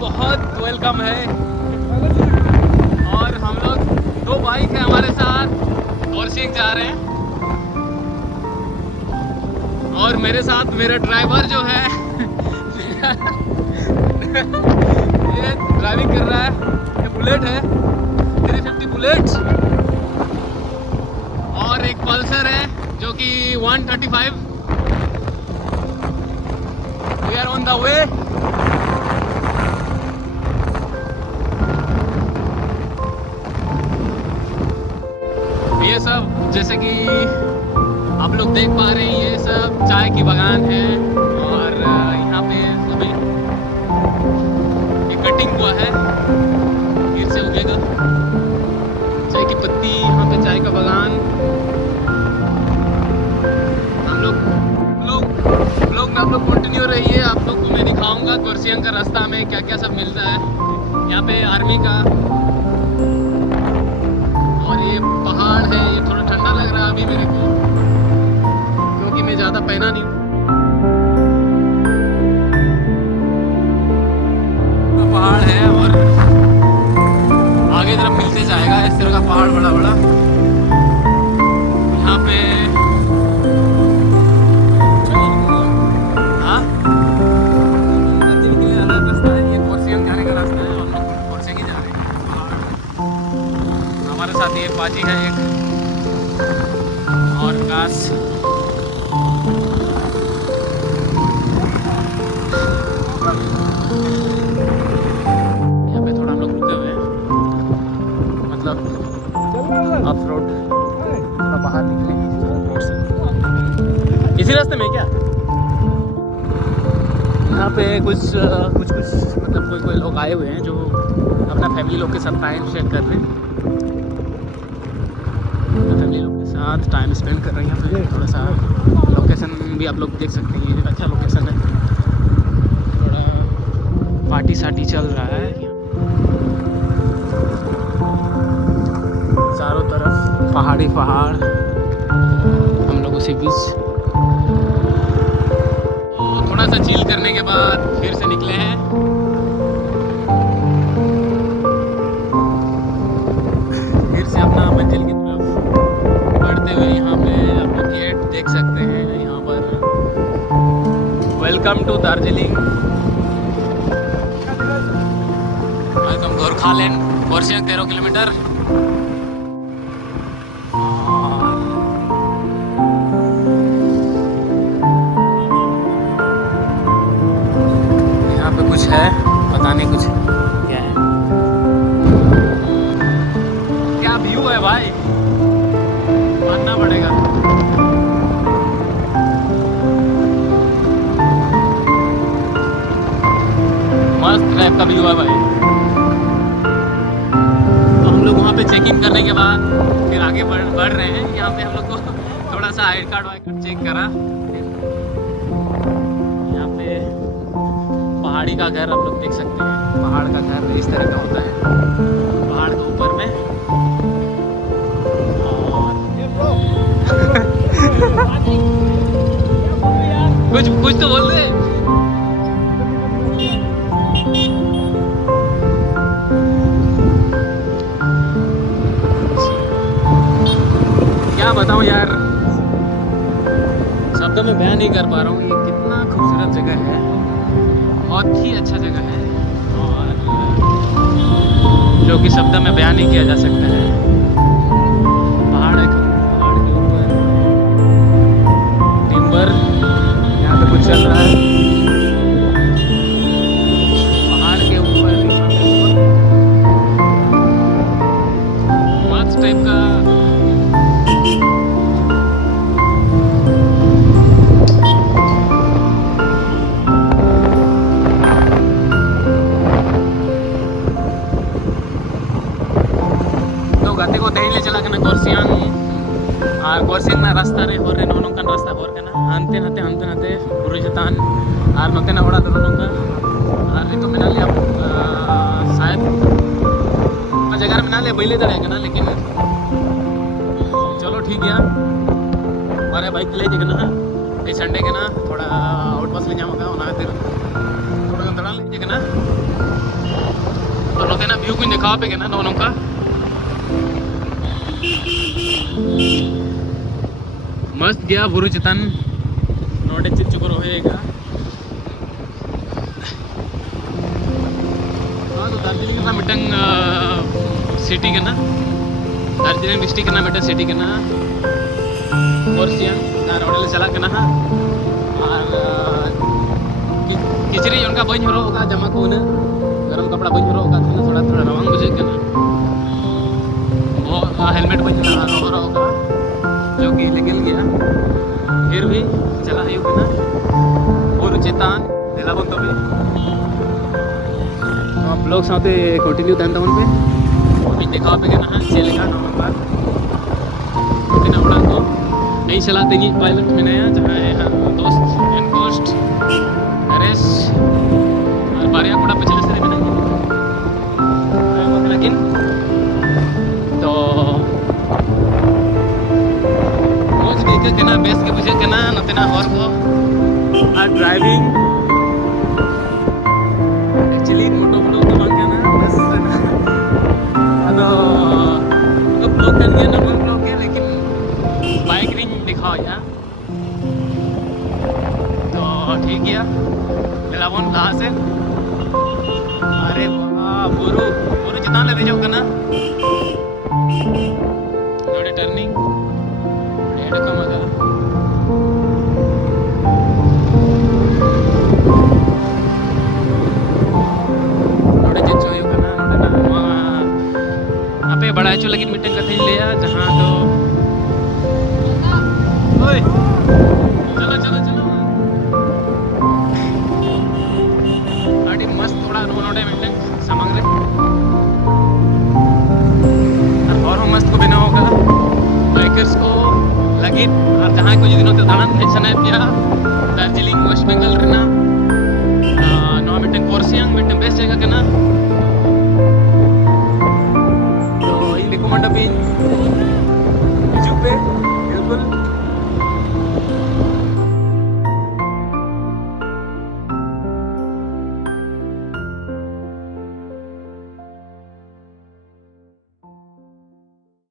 बहुत वेलकम है। और हम लोग 2 बाइक है हमारे साथ कोर्सिंग जा रहे हैं और मेरे साथ मेरा ड्राइवर जो है ये ड्राइविंग कर रहा है। ये बुलेट है 350 बुलेट और एक पल्सर है जो कि 135। We are on the way. ये सब जैसे कि आप लोग देख पा रहे हैं ये सब चाय की बागान है और यहाँ पे सभी ये कटिंग हुआ है, फिर से उगेगा चाय की पत्ती। यहाँ पे चाय का बागान। हम लोग में आप लोग कंटिन्यू रहिए। आप लोग को मैं दिखाऊंगा कोर्सियंग का रास्ता में क्या क्या सब मिलता है। यहाँ पे आर्मी का और ये पहाड़ है। ये थोड़ा ठंडा लग रहा है अभी मेरे को क्योंकि मैं ज़्यादा पहना नहीं हूँ। पहाड़ है और आगे तरफ मिलते जाएगा इस तरह का पहाड़ बड़ा बड़ा। यहाँ पे हाँ अलग रास्ता है। ये कोर्सियंग जाने का रास्ता है। हम लोग कोर्सियंग ही जा रहे हैं। हमारे साथ ये पाजी है एक और काश। यहाँ पे थोड़ा हम लोग रुके हुए हैं, मतलब ऑफ रोड थोड़ा बाहर निकले रोड से। इसी रास्ते में क्या यहाँ पे कुछ मतलब कोई लोग आए हुए हैं जो अपना फैमिली लोग के साथ टाइम शेयर कर रहे हैं। फैमिली लोग के साथ टाइम स्पेंड कर रहे हैं। यहाँ पे थोड़ा सा लोकेशन भी आप लोग देख सकते हैं। अच्छा लोकेशन है। थोड़ा पार्टी सार्टी चल रहा है। चारों तरफ पहाड़ी पहाड़, हम लोग उसी बीच थोड़ा सा चिल करने के बाद फिर से निकले हैं। फिर से अपना मंजिल की तरफ बढ़ते हुए यहाँ पे आप लोग गेट देख सकते हैं। यहाँ पर welcome to Darjeeling, welcome Gorkhaland. Kurseong 13 kilometre. यहाँ पे कुछ है, पता नहीं कुछ क्या है। क्या व्यू है भाई, मानना पड़ेगा। मस्त टाइप का व्यू है भाई। तो हम लोग वहाँ पे चेक इन करने के बाद फिर आगे बढ़ रहे हैं। यहाँ पे हम लोग को थोड़ा सा आई कार्ड चेक करा। यहाँ पे पहाड़ी का घर आप लोग देख सकते हैं। पहाड़ का घर इस तरह का होता है, पहाड़ के ऊपर में। कुछ तो बोल दे। क्या बताऊं यार, शब्दों में बयान नहीं कर पा रहा हूँ। ये कितना खूबसूरत जगह है, बहुत ही अच्छा जगह है और जो कि शब्दों में बयान नहीं किया जा सकता है। पहाड़ के ऊपर टिम्बर, यहाँ पे कुछ चल रहा है। पहाड़ के ऊपर मस्त टाइप का गते को तेले चला के कोर्सियंग और कोर्सियंग ना रास्ता रे हो रे नोनों रास्ता होर के ना हंते नते बुरुजतान और नते ना बड़ा दोनों का और तो मैंने लिया शायद जगह में ना ले बैले दड़ेगा ना, लेकिन चलो ठीक है। हमारे बाइक ले देखना है ये संडे के ना थोड़ा आउट बस ले जाऊँगा उन्हें थोड़ा दड़ा ले देखना। view ko दिखा पे ना नौ नौका मस्त गया बुरु चितान नोडे चित चुको रहेगा हाँ तो दार्जिलिंग का मिटंग सिटी के ना दार्जिलिंग डिस्ट्रिक्ट के ना मिटंग सिटी के ना कोर्सियन और ओडले चला के ना और किचरी उनका बन हरो होगा जमा को उन्हें गरम कपड़ा बन हरो होगा थोड़ा थोड़ा रवांग बुझे के ना वो हेलमेट बन हरो होगा जो कि लीगल गया फिर भी चला है ना और चेतान दिलाबन तो भी आप लोग साथे कंटिन्यू तहन तमन पे अभी देखा पे ना से लेखा नवंबर दिन उड़ान को नहीं चलाते नहीं पायलट में नया जहाँ है दोस्त एनकोस्ट नरेश और बारिया कोड़ा पचले से में लेकिन तो रोज देख के ना बेस के बुझे के ना नतेना हर को और ड्राइविंग एक्चुअली मोटो ब्लॉग तो बन गया ना बस अदो तो ब्लॉग कर दिया नॉर्मल ब्लॉग है लेकिन बाइक रिंग दिखाओ यार तो ठीक है दिलावन कहाँ से अरे वाह बुरु बुरु जितना ले दीजिए ना नोड़े टर्निंग डेढ़ कम आ गया बड़ा चो लेकिन मीटिंग का थी लिया जहाँ तो ओए चलो चलो चलो अड़ी मस्त थोड़ा नोडे मीटिंग सामंग रे और मस्त को बिना होगा बाइकर्स को लगी और जहाँ को जिदिनों ते दाणन हेचन है पिया दार्जिलिंग वेस्ट बंगाल रेना नो मीटिंग कोर्सियांग मीटिंग बेस्ट जगह के ना मंडपी हिजूं पे बिल्कुल